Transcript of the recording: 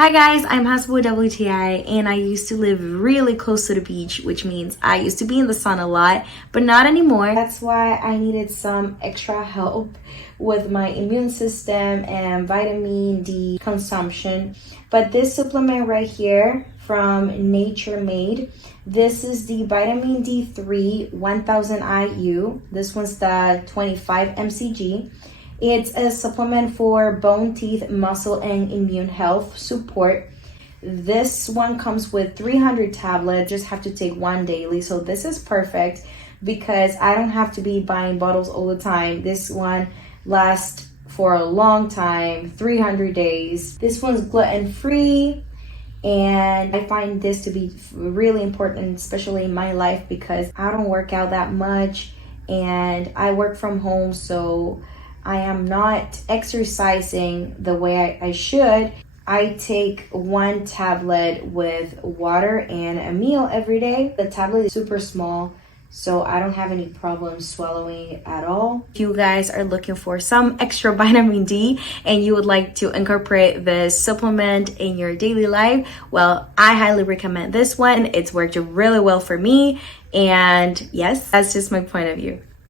Hi guys, I'm Hasbu WTI and I used to live really close to the beach, which means I used to be in the sun a lot, but not anymore. That's why I needed some extra help with my immune system and vitamin D consumption. But this supplement right here from Nature Made, this is the vitamin D3 1000 IU. This one's the 25 mcg. It's a supplement for bone, teeth, muscle, and immune health support. This one comes with 300 tablets. Just have to take one daily. So this is perfect because I don't have to be buying bottles all the time. This one lasts for a long time, 300 days. This one's gluten-free. And I find this to be really important, especially in my life, because I don't work out that much and I work from home. So I am not exercising the way I should. I take one tablet with water and a meal every day. The tablet is super small, so I don't have any problems swallowing it at all. If you guys are looking for some extra vitamin D and you would like to incorporate this supplement in your daily life, well, I highly recommend this one. It's worked really well for me. And yes, that's just my point of view.